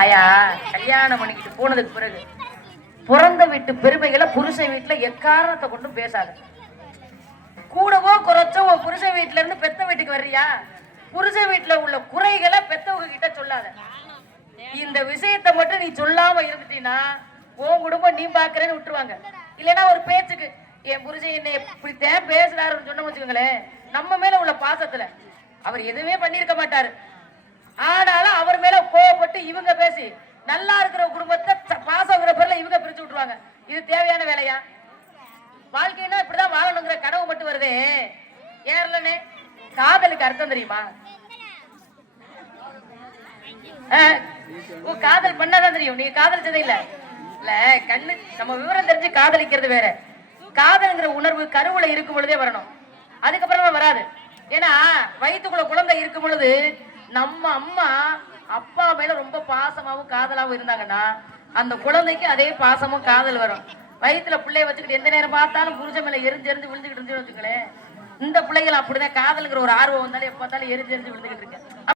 ஆயா கல்யாணம் பண்ணிக்கிட்டு போனதுக்கு பிறகு பிறந்த வீட்டு பெருமைகளை புருஷன் வீட்டுல எக்காரணத்தை கொண்டு பேசாது. கூடவோ குறைச்சோ உன் புருஷன் வீட்டுல இருந்து பெத்த வீட்டுக்கு வர்றியா, புருஷன் வீட்டுல உள்ள குறைகளை பெத்தவங்க கிட்ட சொல்லாத. இந்த விஷயத்த மட்டும் நீ சொல்லாம இருந்துட்டீன்னா உன் குடும்பம் நீ பாக்குறேன்னு விட்டுருவாங்க. இல்லைன்னா ஒரு பேச்சுக்கு என் புருஷன் என்னை இப்படித்தான் பேசுறாருன்னு சொன்ன வச்சுக்கோங்களேன், நம்ம மேல உள்ள பாசத்துல அவர் எதுவுமே பண்ணிருக்க மாட்டாரு, ஆனாலும் அவர் மேல கோவப்பட்டு இவங்க பேசி நல்லா இருக்கிற குடும்பத்தை பாசங்கிற பேர்ல இவங்க பிரிச்சு விட்டுருவாங்க. இது தேவையான வேலையா? வாழ்க்கைன்னா இப்படிதான் வாழணுங்கிற கனவு மட்டும் வருதே ஏறலனே. காதலுக்கு அர்த்தம் தெரியுமா? காதல் பண்ணாதான் தெரியும். நீங்க காதலிச்சதே இல்ல இல்ல கண்ணு நம்ம விவரம் தெரிஞ்சு காதலிக்கிறது வேற. காதல்ங்கிற உணர்வு கருவுல இருக்கும் பொழுதே வரணும், அதுக்கப்புறமா வராது. ஏன்னா வயிற்றுக்குள்ள குழந்தை இருக்கும் பொழுது நம்ம அம்மா அப்பா மேல ரொம்ப பாசமாவும் காதலாவும் இருந்தாங்கன்னா அந்த குழந்தைக்கு அதே பாசமும் காதல் வரும். வயிற்றுல பிள்ளைய வச்சுக்கிட்டு எந்த நேரம் பார்த்தாலும் புருஷன் மேல எரிஞ்சு எரிஞ்சு விழுந்துக்கிட்டு இருந்து வச்சுங்களேன், இந்த பிள்ளைகள் அப்படிதான் காதலுங்கிற ஒரு ஆர்வம் வந்தாலும் எப்ப பார்த்தாலும் எரிஞ்சு எரிஞ்சு விழுந்துக்கிட்டு இருக்கு.